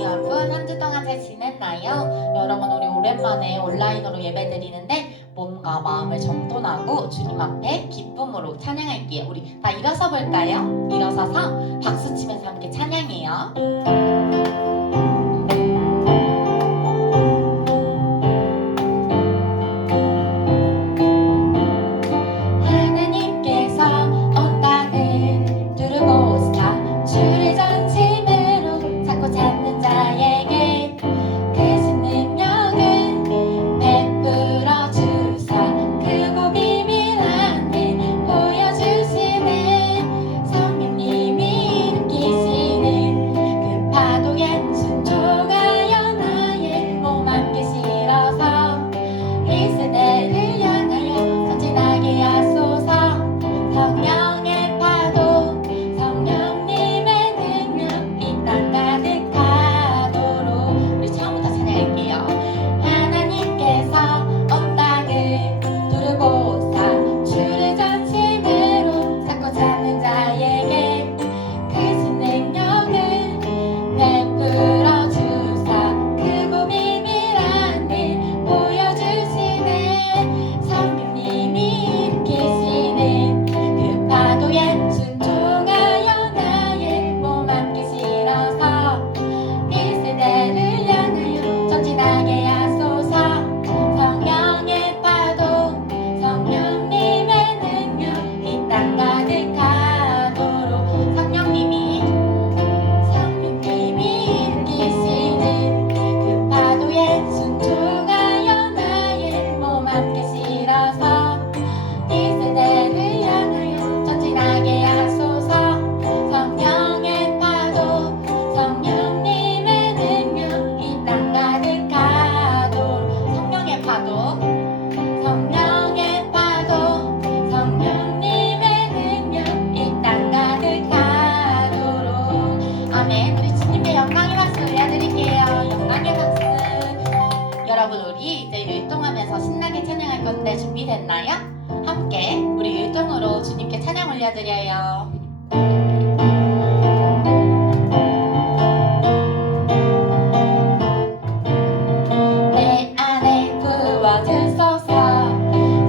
여러분, 한 주 동안 잘 지냈나요? 여러분, 우리 오랜만에 온라인으로 예배드리는데 몸과 마음을 정돈하고 주님 앞에 기쁨으로 찬양할게요. 우리 다 일어서 볼까요? 일어서서 박수 치면서 함께 찬양해요. 하나님께서 온 땅을 두르고 오시사 주의 전심으로 찾고 찾는 자에게 크신 능력을 베풀어 주사 크고 비밀한 일 보여주시네. 성령님이 일으키시는 그 파도에 순종하여 나의 몸 함께 실어서 이 세대를 향하여 전진하게 하소서. 성령의 파도 성령님의 능력 이 땅 가득하도록. 우리 처음부터 찬양할게요. 하나님께서 온 땅을 두르고 오사 주를 전심으로 찾고 찾는 자에게 크신 능력을 베풀어 주사 크고 비밀한 일 보여주시네. 성령님이 일으키시는 그 파도에 순종하여 나의 몸 함께 실어서 이 세대를 향하여 전진하게 하소서. 성령의 파도 성령님의 능력 이 땅 가득하도록. 성령님이 일으키시는 그 파도에 순종하여 나의 몸 함께 실어서 이 세대를 향하여 전진하게 하소서. 성령의 파도 성령님의 능력 이 땅 가득하도록. 성령의 파도 성령의 파도 성령님의 능력 이 땅 가득하도록. 아멘. 우리 주님께 영광의 박수 올려드릴게요. 영광의 박수. 여러분, 우리 이제 율동하면서 신나게 찬양할 건데 준비됐나요? 함께 우리 율동으로 주님께 찬양 올려드려요. 내 안에 부어주소서.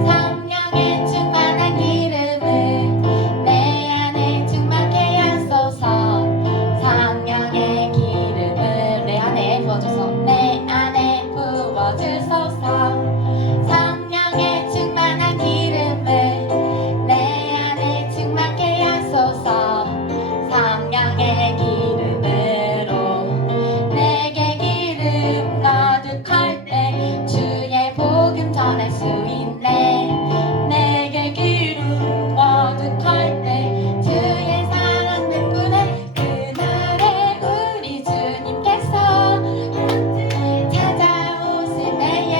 성령의 충만한 기름을 내 안에 충만케 하소서. 성령의 기름을 내 안에 부어주소서. 내 안에 부어주소서. 성령의 충만한 기름을 내 안에 충만케 하소서. 성령의 기름으로 내게 기름 가득할 때 주의 복음 전할 수 있네. 내게 기름 가득할 때 주의 사랑 베푸네. 그날에 우리 주님께서 찾아오실 때에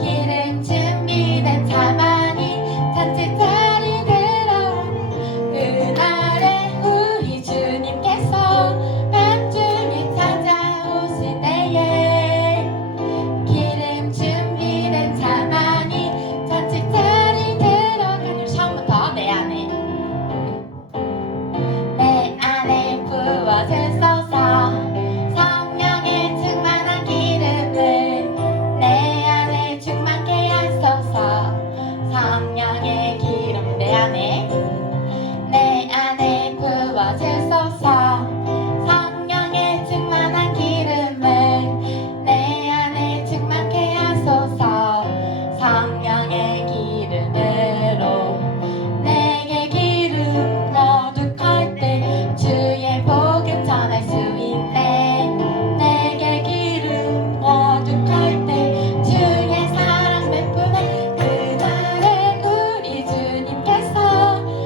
기름 준비된 자만이 잔치 자리 들어오네. 그날에 우리 주님께서 밤중에 찾아오실 때에 기름 준비된 자만이 잔치 자리 들어가는. 처음부터 내 안에 부어주소서. 성령의 충만한 기름을 내 안에 충만케 하소서. 성령의 기름 내 안에 부어주소서. 성령의 충만한 기름을 내 안에 충만케 하소서. 성령의 기름으로 내게 기름 가득할 때 주의 복음 전할 수 있네. 내게 기름 가득할 때 주의 사랑 베푸네. 그날에 우리 주님께서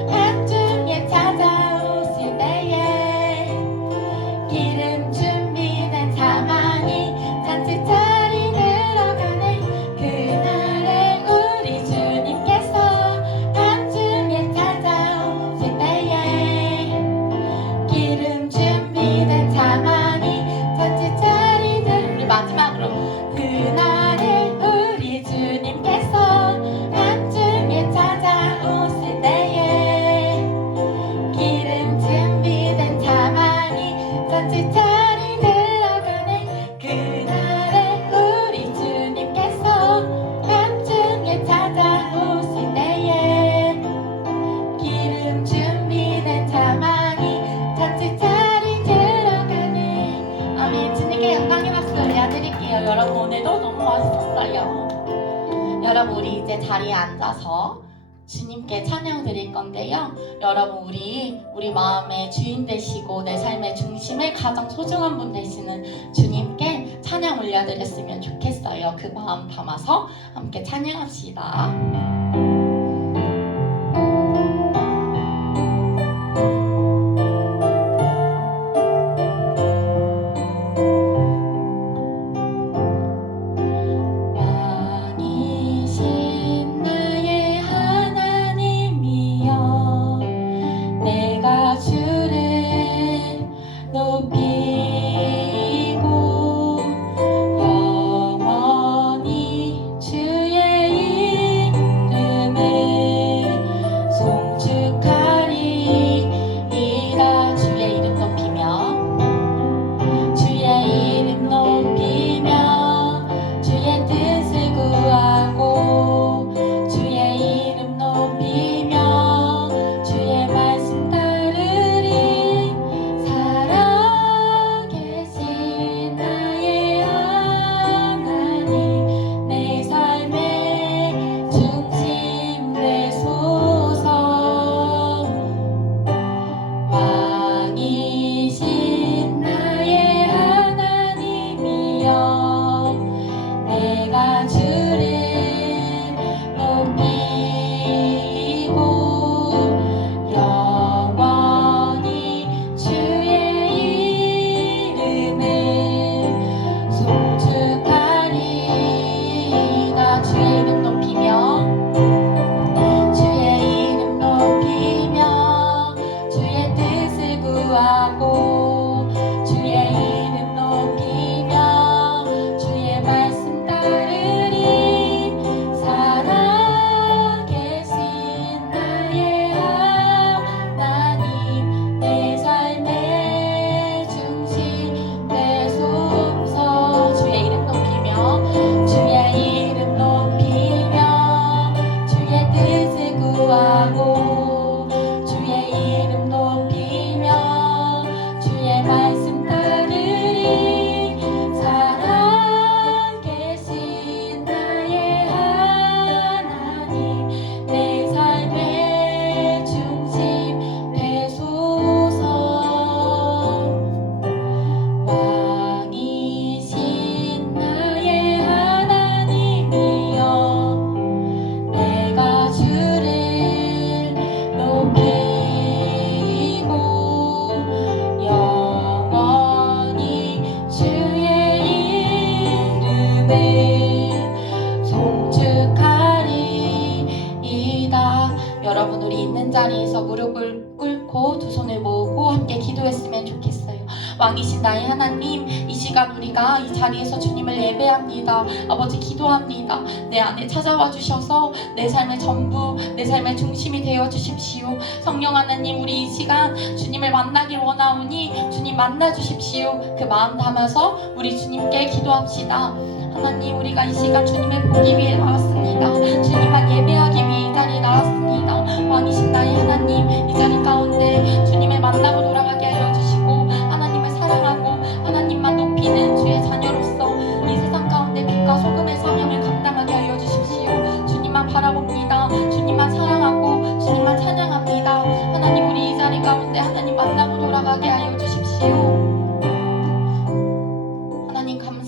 밤중에 찾아오실 때에 기름 준비된 자만이 잔치 자리 들어가네. 그날에 우리 주님께서 밤중에 찾아오실 때에 기름 준비된 자만이 잔치 자리 들. 우리 마지막으로 그날에 우리 주님께서 밤중에 찾아오실 때에 기름 준비된 자만이 잔치 자리 여러분 우리 이제 자리에 앉아서 주님께 찬양 드릴 건데요. 여러분 우리 마음의 주인 되시고 내 삶의 중심의 가장 소중한 분 되시는 주님께 찬양 올려드렸으면 좋겠어요. 그 마음 담아서 함께 찬양합시다. 여러분 우리 있는 자리에서 무릎을 꿇고 두 손을 모으고 함께 기도했으면 좋겠어요. 왕이신 나의 하나님, 이 시간 우리가 이 자리에서 주님을 예배합니다. 아버지 기도합니다. 내 안에 찾아와 주셔서 내 삶의 전부, 내 삶의 중심이 되어 주십시오. 성령 하나님, 우리 이 시간 주님을 만나길 원하오니 주님 만나 주십시오. 그 마음 담아서 우리 주님께 기도합시다. 하나님, 우리가 이 시간 주님을 보기 위해 나왔습니다. 주님만 예배하기 위해 이 자리에 나왔습니다. 왕이신 나의 하나님, 이 자리 가운데 주님을 만나고 돌아가게 하여 주시고 하나님을 사랑하고 하나님만 높이는 주의 자녀로서 이 세상 가운데 빛과 소금의 사명을 감당하게 하여 주십시오. 주님만 바라봅니다. 주님만 사랑하고 주님만 찬양합니다. 하나님, 우리 이 자리 가운데 하나님 만나고 돌아가게 하여 주십시오.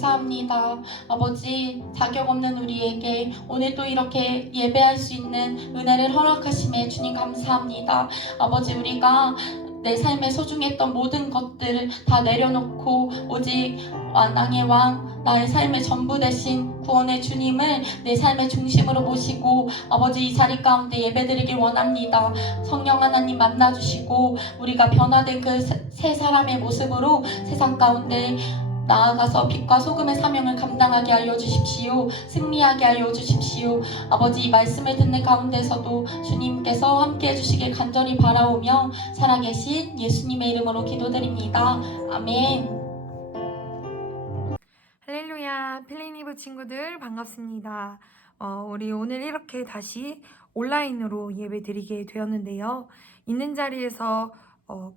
감사합니다. 아버지, 자격 없는 우리에게 오늘 또 이렇게 예배할 수 있는 은혜를 허락하심에 주님 감사합니다. 아버지, 우리가 내 삶에 소중했던 모든 것들을 다 내려놓고 오직 왕의 왕, 나의 삶의 전부 되신 구원의 주님을 내 삶의 중심으로 모시고 아버지 이 자리 가운데 예배드리길 원합니다. 성령 하나님 만나주시고 우리가 변화된 그 새 사람의 모습으로 세상 가운데 나아가서 빛과 소금의 사명을 감당하게 하여 주십시오. 승리하게 하여 주십시오. 아버지, 이 말씀을 듣는 가운데서도 주님께서 함께 해주시길 간절히 바라오며 살아계신 예수님의 이름으로 기도드립니다. 아멘. 할렐루야, 필리니브 친구들 반갑습니다. 우리 오늘 이렇게 다시 온라인으로 예배 드리게 되었는데요. 있는 자리에서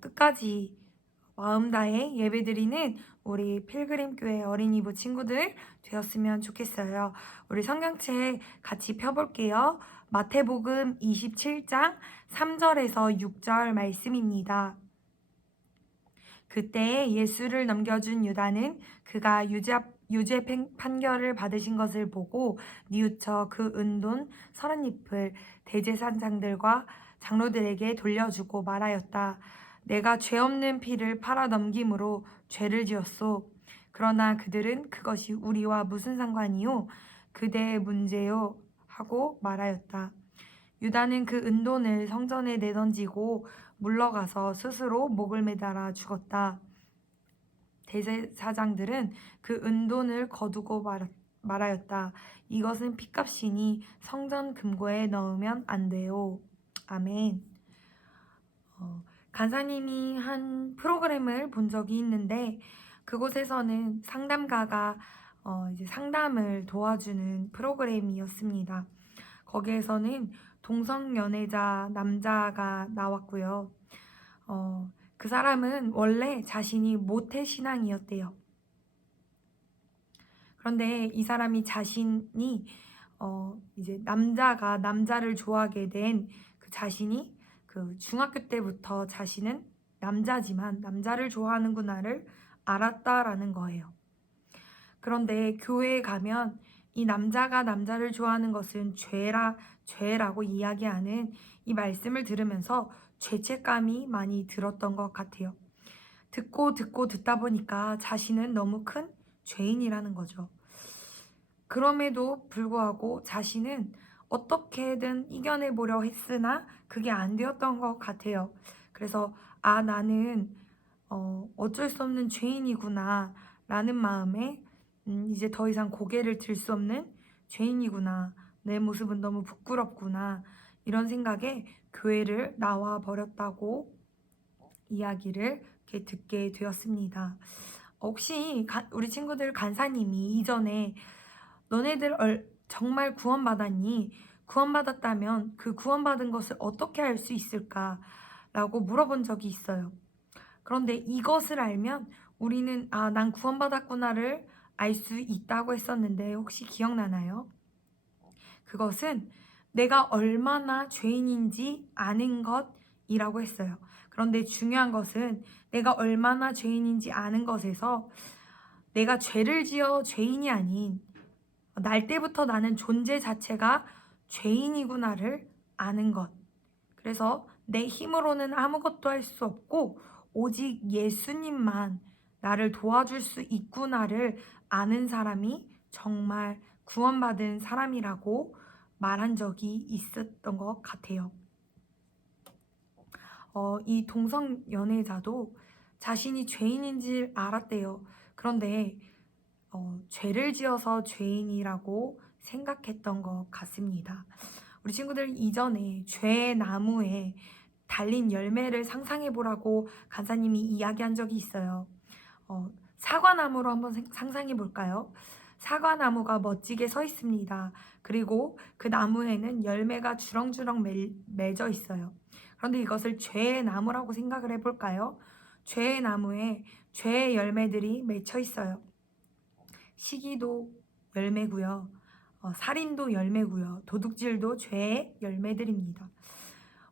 끝까지 마음 다해 예배드리는 우리 필그림교회 어린이부 친구들 되었으면 좋겠어요. 우리 성경책 같이 펴볼게요. 마태복음 27장 3절에서 6절 말씀입니다. 그때 예수를 넘겨준 유다는 그가 유죄 판결을 받으신 것을 보고 뉘우쳐 그 은돈 30잎을 대제사장들과 장로들에게 돌려주고 말하였다. 내가 죄 없는 피를 팔아 넘김으로 죄를 지었소. 그러나 그들은 그것이 우리와 무슨 상관이요? 그대의 문제요? 하고 말하였다. 유다는 그 은돈을 성전에 내던지고 물러가서 스스로 목을 매달아 죽었다. 대제사장들은 그 은돈을 거두고 말하였다. 이것은 핏값이니 성전 금고에 넣으면 안 돼요. 아멘. 간사님이 한 프로그램을 본 적이 있는데 그곳에서는 상담가가 이제 상담을 도와주는 프로그램이었습니다. 거기에서는 동성연애자 남자가 나왔고요. 그 사람은 원래 자신이 모태신앙이었대요. 그런데 이 사람이 자신이 이제 남자가 남자를 좋아하게 된 그 자신이 그 중학교 때부터 자신은 남자지만 남자를 좋아하는구나를 알았다라는 거예요. 그런데 교회에 가면 이 남자가 남자를 좋아하는 것은 죄라고 이야기하는 이 말씀을 들으면서 죄책감이 많이 들었던 것 같아요. 듣고 듣다 보니까 자신은 너무 큰 죄인이라는 거죠. 그럼에도 불구하고 자신은 어떻게든 이겨내보려 했으나 그게 안 되었던 것 같아요. 그래서 나는 어쩔 수 없는 죄인이구나 라는 마음에 이제 더 이상 고개를 들 수 없는 죄인이구나. 내 모습은 너무 부끄럽구나. 이런 생각에 교회를 나와 버렸다고 이야기를 이렇게 듣게 되었습니다. 혹시 우리 친구들 간사님이 이전에 너네들 정말 구원받았니? 구원받았다면 그 구원받은 것을 어떻게 알 수 있을까? 라고 물어본 적이 있어요. 그런데 이것을 알면 우리는 난 구원받았구나를 알 수 있다고 했었는데 혹시 기억나나요? 그것은 내가 얼마나 죄인인지 아는 것이라고 했어요. 그런데 중요한 것은 내가 얼마나 죄인인지 아는 것에서 내가 죄를 지어 죄인이 아닌 날 때부터 나는 존재 자체가 죄인이구나를 아는 것. 그래서 내 힘으로는 아무것도 할 수 없고 오직 예수님만 나를 도와줄 수 있구나를 아는 사람이 정말 구원받은 사람이라고 말한 적이 있었던 것 같아요. 이 동성 연애자도 자신이 죄인인 줄 알았대요. 그런데 죄를 지어서 죄인이라고 생각했던 것 같습니다. 우리 친구들 이전에 죄의 나무에 달린 열매를 상상해 보라고 간사님이 이야기한 적이 있어요. 사과나무로 한번 상상해 볼까요? 사과나무가 멋지게 서 있습니다. 그리고 그 나무에는 열매가 주렁주렁 맺어 있어요. 그런데 이것을 죄의 나무라고 생각을 해볼까요? 죄의 나무에 죄의 열매들이 맺혀 있어요. 시기도 열매고요. 살인도 열매고요. 도둑질도 죄의 열매들입니다.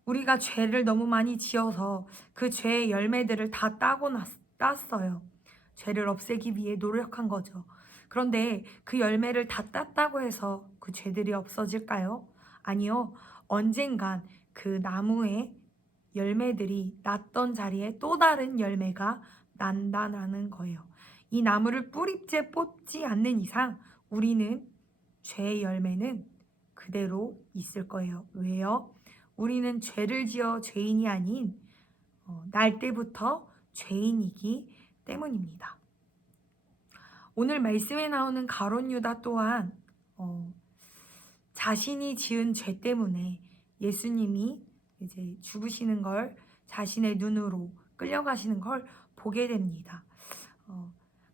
우리가 죄를 너무 많이 지어서 그 죄의 열매들을 다 땄어요. 죄를 없애기 위해 노력한 거죠. 그런데 그 열매를 다 땄다고 해서 그 죄들이 없어질까요? 아니요. 언젠간 그 나무의 열매들이 났던 자리에 또 다른 열매가 난다는 거예요. 이 나무를 뿌리째 뽑지 않는 이상 우리는 죄의 열매는 그대로 있을 거예요. 왜요? 우리는 죄를 지어 죄인이 아닌 날 때부터 죄인이기 때문입니다. 오늘 말씀에 나오는 가룟 유다 또한 자신이 지은 죄 때문에 예수님이 이제 죽으시는 걸 자신의 눈으로 끌려가시는 걸 보게 됩니다.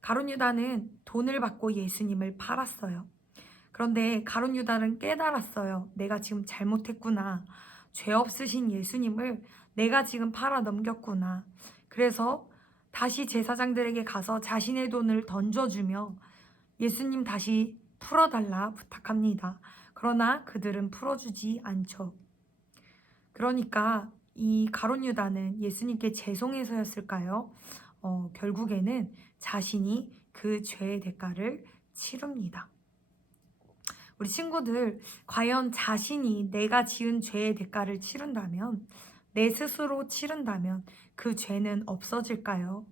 가룟 유다는 돈을 받고 예수님을 팔았어요. 그런데 가룟 유다는 깨달았어요. 내가 지금 잘못했구나. 죄 없으신 예수님을 내가 지금 팔아 넘겼구나. 그래서 다시 제사장들에게 가서 자신의 돈을 던져주며 예수님 다시 풀어달라 부탁합니다. 그러나 그들은 풀어주지 않죠. 그러니까 이 가룟 유다는 예수님께 죄송해서였을까요? 결국에는 자신이 그 죄의 대가를 치릅니다. 우리 친구들, 과연 자신이 내가 지은 죄의 대가를 치른다면, 내 스스로 치른다면 그 죄는 없어질까요?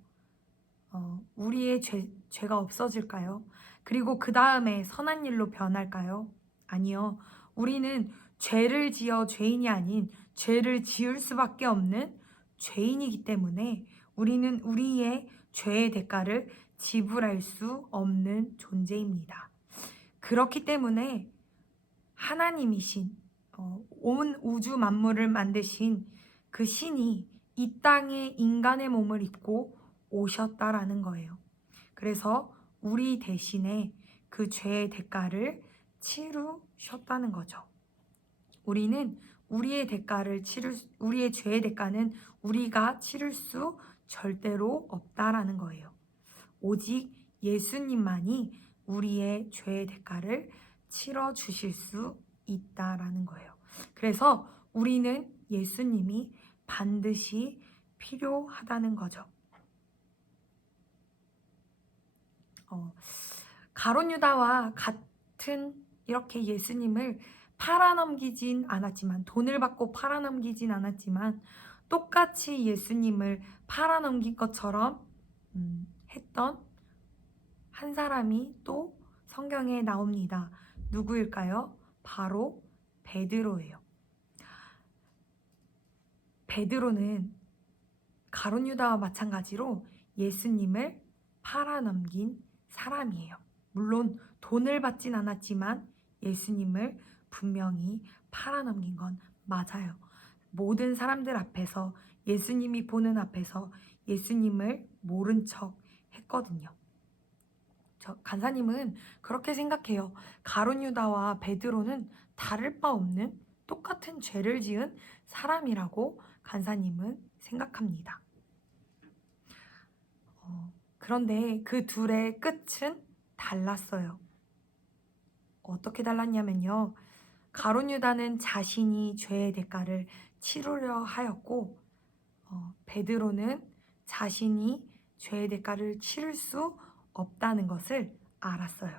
우리의 죄가 없어질까요? 그리고 그 다음에 선한 일로 변할까요? 아니요. 우리는 죄를 지어 죄인이 아닌 죄를 지을 수밖에 없는 죄인이기 때문에 우리는 우리의 죄의 대가를 지불할 수 없는 존재입니다. 그렇기 때문에 하나님이신 온 우주 만물을 만드신 그 신이 이 땅에 인간의 몸을 입고 오셨다라는 거예요. 그래서 우리 대신에 그 죄의 대가를 치르셨다는 거죠. 우리의 죄의 대가는 우리가 치를 수 절대로 없다라는 거예요. 오직 예수님만이 우리의 죄의 대가를 치러 주실 수 있다라는 거예요. 그래서 우리는 예수님이 반드시 필요하다는 거죠. 가룟 유다와 같은 이렇게 예수님을 팔아넘기진 않았지만, 돈을 받고 팔아넘기진 않았지만 똑같이 예수님을 팔아넘긴 것처럼 했던 한 사람이 또 성경에 나옵니다. 누구일까요? 바로 베드로예요. 베드로는 가룟 유다와 마찬가지로 예수님을 팔아넘긴 사람이에요. 물론 돈을 받진 않았지만 예수님을 분명히 팔아넘긴 건 맞아요. 모든 사람들 앞에서, 예수님이 보는 앞에서 예수님을 모른 척 했거든요. 간사님은 그렇게 생각해요. 가룟 유다와 베드로는 다를 바 없는 똑같은 죄를 지은 사람이라고 간사님은 생각합니다. 그런데 그 둘의 끝은 달랐어요. 어떻게 달랐냐면요. 가룟 유다는 자신이 죄의 대가를 치르려 하였고, 베드로는 자신이 죄의 대가를 치를 수 없다는 것을 알았어요.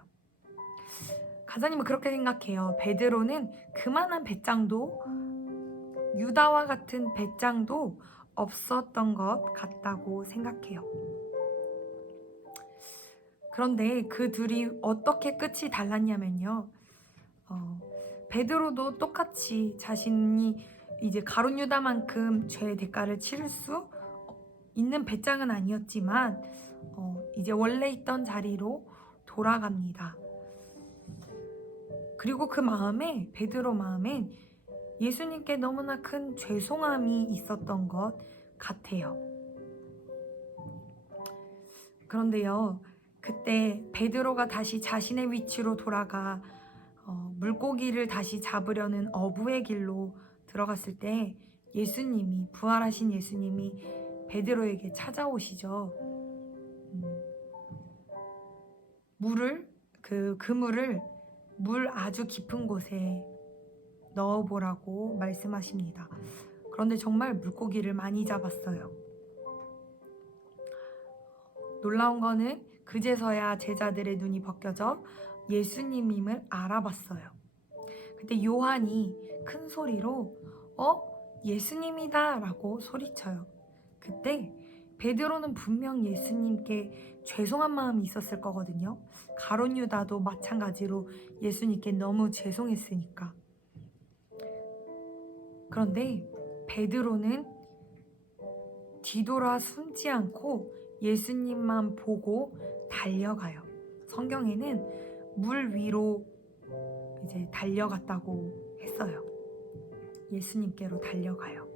간사님은 그렇게 생각해요. 베드로는 그만한 배짱도, 유다와 같은 배짱도 없었던 것 같다고 생각해요. 그런데 그 둘이 어떻게 끝이 달랐냐면요. 베드로도 똑같이 자신이 이제 가룟 유다만큼 죄의 대가를 치를 수 있는 배짱은 아니었지만 이제 원래 있던 자리로 돌아갑니다. 그리고 그 마음에, 베드로 마음엔 예수님께 너무나 큰 죄송함이 있었던 것 같아요. 그런데요, 그때 베드로가 다시 자신의 위치로 돌아가 물고기를 다시 잡으려는 어부의 길로 들어갔을 때 예수님이, 부활하신 예수님이 베드로에게 찾아오시죠. 그물을 물 아주 깊은 곳에 넣어보라고 말씀하십니다. 그런데 정말 물고기를 많이 잡았어요. 놀라운 거는 그제서야 제자들의 눈이 벗겨져 예수님임을 알아봤어요. 그때 요한이 큰 소리로 예수님이다 라고 소리쳐요. 그때 베드로는 분명 예수님께 죄송한 마음이 있었을 거거든요. 가룟 유다도 마찬가지로 예수님께 너무 죄송했으니까. 그런데 베드로는 뒤돌아 숨지 않고 예수님만 보고 달려가요. 성경에는 물 위로 이제 달려갔다고 했어요. 예수님께로 달려가요.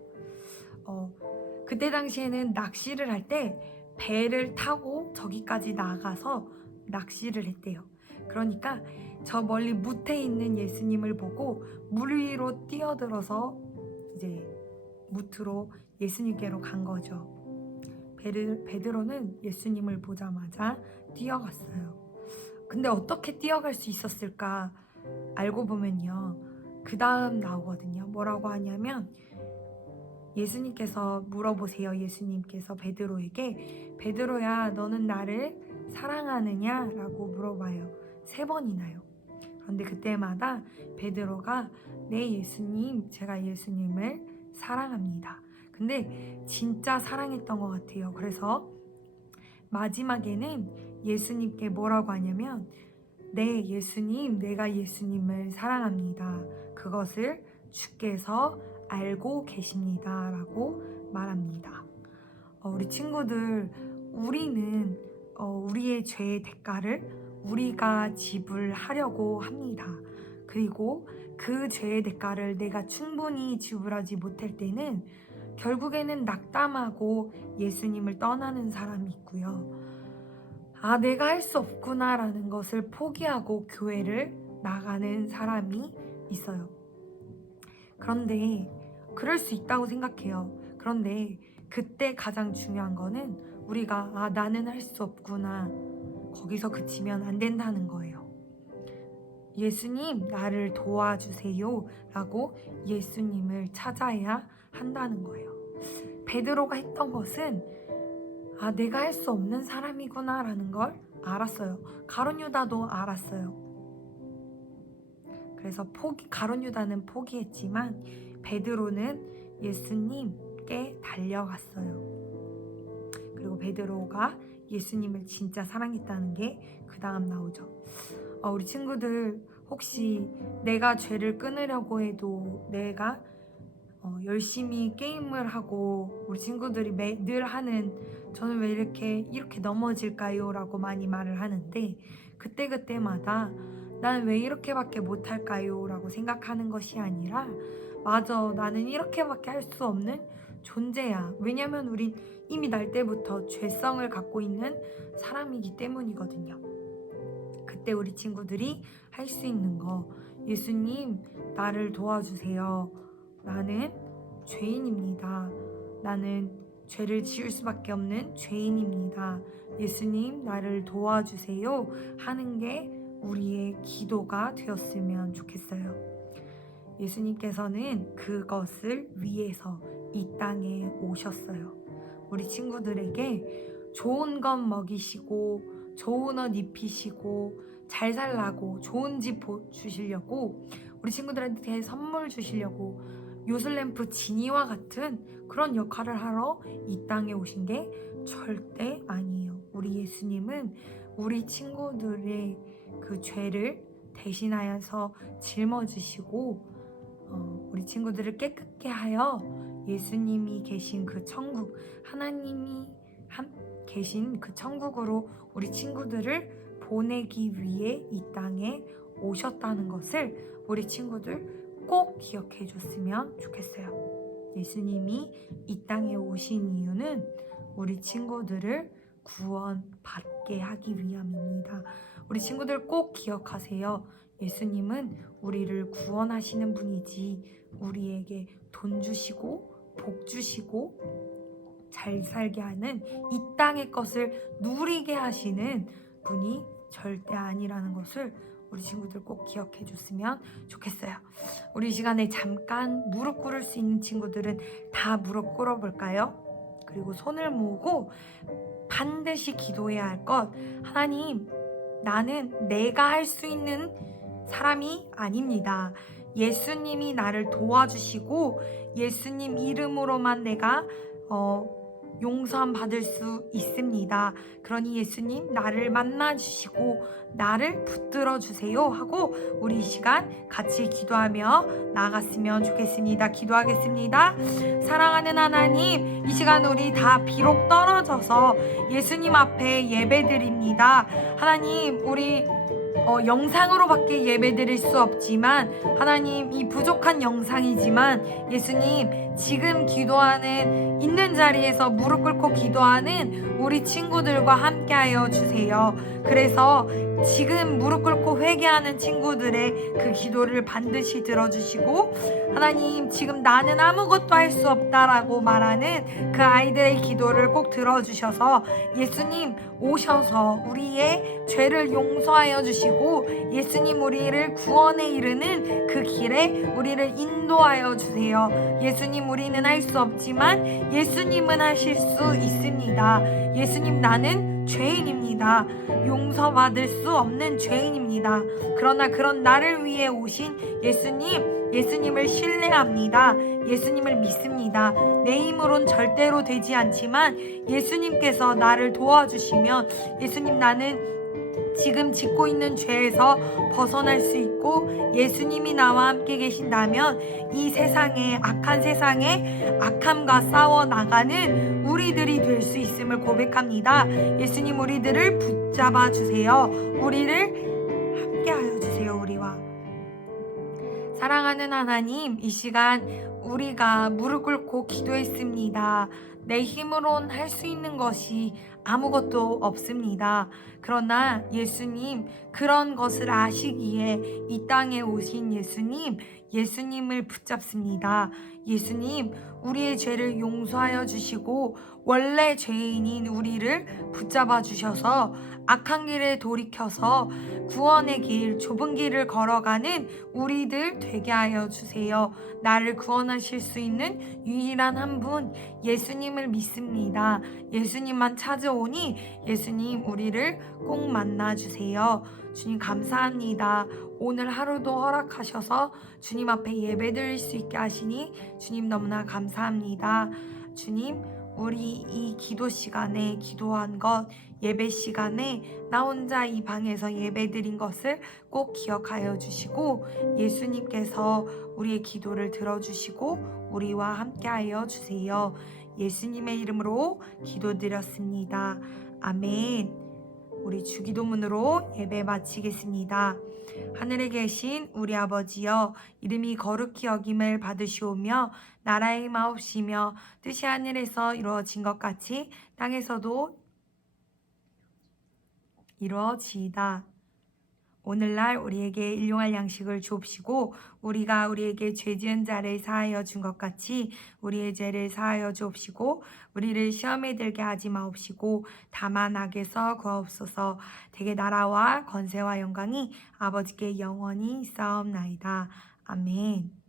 그때 당시에는 낚시를 할 때 배를 타고 저기까지 나가서 낚시를 했대요. 그러니까 저 멀리 무태 있는 예수님을 보고 물 위로 뛰어들어서 이제 무트로 예수님께로 간 거죠. 베드로는 예수님을 보자마자 뛰어갔어요. 근데 어떻게 뛰어갈 수 있었을까? 알고 보면요, 그 다음 나오거든요. 뭐라고 하냐면 예수님께서 물어보세요. 예수님께서 베드로에게, 베드로야, 너는 나를 사랑하느냐? 라고 물어봐요. 3번이나요. 그런데 그때마다 베드로가 네 예수님, 제가 예수님을 사랑합니다. 근데 진짜 사랑했던 것 같아요. 그래서 마지막에는 예수님께 뭐라고 하냐면 네 예수님, 내가 예수님을 사랑합니다. 그것을 주께서 알고 계십니다. 라고 말합니다. 우리 친구들, 우리는 우리의 죄의 대가를 우리가 지불하려고 합니다. 그리고 그 죄의 대가를 내가 충분히 지불하지 못할 때는 결국에는 낙담하고 예수님을 떠나는 사람이 있고요. 아, 내가 할 수 없구나 라는 것을 포기하고 교회를 나가는 사람이 있어요. 그런데 그럴 수 있다고 생각해요. 그런데 그때 가장 중요한 거는 우리가 아, 나는 할 수 없구나, 거기서 그치면 안 된다는 거예요. 예수님, 나를 도와주세요 라고 예수님을 찾아야 한다는 거예요. 베드로가 했던 것은 아, 내가 할 수 없는 사람이구나 라는 걸 알았어요. 가룟 유다도 알았어요. 그래서 가룟 유다는 포기했지만 베드로는 예수님께 달려갔어요. 그리고 베드로가 예수님을 진짜 사랑했다는 게 그 다음 나오죠. 우리 친구들, 혹시 내가 죄를 끊으려고 해도 내가 열심히 게임을 하고, 우리 친구들이 늘 하는 저는 왜 이렇게 넘어질까요? 라고 많이 말을 하는데, 그때마다 나는 왜 이렇게밖에 못할까요? 라고 생각하는 것이 아니라 맞아, 나는 이렇게밖에 할 수 없는 존재야. 왜냐면 우린 이미 날 때부터 죄성을 갖고 있는 사람이기 때문이거든요. 그때 우리 친구들이 할 수 있는 거, 예수님, 나를 도와주세요. 나는 죄인입니다. 나는 죄를 지을 수밖에 없는 죄인입니다. 예수님, 나를 도와주세요 하는 게 우리의 기도가 되었으면 좋겠어요. 예수님께서는 그것을 위해서 이 땅에 오셨어요. 우리 친구들에게 좋은 것 먹이시고 좋은 옷 입히시고 잘 살라고 좋은 집 주시려고, 우리 친구들한테 선물 주시려고 요술램프 지니와 같은 그런 역할을 하러 이 땅에 오신 게 절대 아니에요. 우리 예수님은 우리 친구들의 그 죄를 대신하여서 짊어지시고 우리 친구들을 깨끗게 하여 예수님이 계신 그 천국, 하나님이 계신 그 천국으로 우리 친구들을 보내기 위해 이 땅에 오셨다는 것을 우리 친구들 꼭 기억해 줬으면 좋겠어요. 예수님이 이 땅에 오신 이유는 우리 친구들을 구원받게 하기 위함입니다. 우리 친구들 꼭 기억하세요. 예수님은 우리를 구원하시는 분이지 우리에게 돈 주시고 복 주시고 잘 살게 하는 이 땅의 것을 누리게 하시는 분이 절대 아니라는 것을 우리 친구들 꼭 기억해 줬으면 좋겠어요. 우리 이 시간에 잠깐 무릎 꿇을 수 있는 친구들은 다 무릎 꿇어 볼까요? 그리고 손을 모으고 반드시 기도해야 할 것, 하나님, 나는 내가 할 수 있는 사람이 아닙니다. 예수님이 나를 도와주시고 예수님 이름으로만 내가 용서함 받을 수 있습니다. 그러니 예수님, 나를 만나주시고 나를 붙들어 주세요 하고 우리 이 시간 같이 기도하며 나갔으면 좋겠습니다. 기도하겠습니다. 사랑하는 하나님, 이 시간 우리 다 비록 떨어져서 예수님 앞에 예배드립니다. 하나님, 우리 영상으로밖에 예배드릴 수 없지만 하나님 이 부족한 영상이지만 예수님 지금 기도하는 있는 자리에서 무릎 꿇고 기도하는 우리 친구들과 함께하여 주세요. 그래서 지금 무릎 꿇고 회개하는 친구들의 그 기도를 반드시 들어주시고 하나님 지금 나는 아무것도 할 수 없다라고 말하는 그 아이들의 기도를 꼭 들어주셔서 예수님 오셔서 우리의 죄를 용서하여 주시고 예수님 우리를 구원에 이르는 그 길에 우리를 인도하여 주세요. 예수님 우리는 할 수 없지만 예수님은 하실 수 있습니다. 예수님 나는 죄인입니다. 용서받을 수 없는 죄인입니다. 그러나 그런 나를 위해 오신 예수님을 신뢰합니다. 예수님을 믿습니다. 내 힘으론 절대로 되지 않지만 예수님께서 나를 도와주시면 예수님 나는 지금 짓고 있는 죄에서 벗어날 수 있고 예수님이 나와 함께 계신다면 이 세상에 악한 세상에 악함과 싸워 나가는 우리들이 될 수 있음을 고백합니다. 예수님 우리들을 붙잡아 주세요. 우리를 함께 하여 주세요. 우리와 사랑하는 하나님 이 시간 우리가 무릎 꿇고 기도했습니다. 내 힘으론 할 수 있는 것이 아무것도 없습니다. 그러나 예수님 그런 것을 아시기에 이 땅에 오신 예수님을 붙잡습니다. 예수님 우리의 죄를 용서하여 주시고 원래 죄인인 우리를 붙잡아 주셔서 악한 길에 돌이켜서 구원의 길, 좁은 길을 걸어가는 우리들 되게 하여 주세요. 나를 구원하실 수 있는 유일한 한 분 예수님을 믿습니다. 예수님만 찾아오니 예수님 우리를 꼭 만나 주세요. 주님 감사합니다. 오늘 하루도 허락하셔서 주님 앞에 예배드릴 수 있게 하시니 주님 너무나 감사합니다. 주님 우리 이 기도 시간에 기도한 것 예배 시간에 나 혼자 이 방에서 예배드린 것을 꼭 기억하여 주시고 예수님께서 우리의 기도를 들어주시고 우리와 함께하여 주세요. 예수님의 이름으로 기도드렸습니다. 아멘. 우리 주기도문으로 예배 마치겠습니다. 하늘에 계신 우리 아버지여 이름이 거룩히 여김을 받으시오며 나라의 마옵시며 뜻이 하늘에서 이루어진 것 같이 땅에서도 이루어지이다. 오늘날 우리에게 일용할 양식을 주옵시고 우리가 우리에게 죄 지은 자를 사하여 준 것 같이 우리의 죄를 사하여 주옵시고 우리를 시험에 들게 하지 마옵시고 다만 악에서 구하옵소서. 대개 나라와 권세와 영광이 아버지께 영원히 있사옵나이다. 아멘.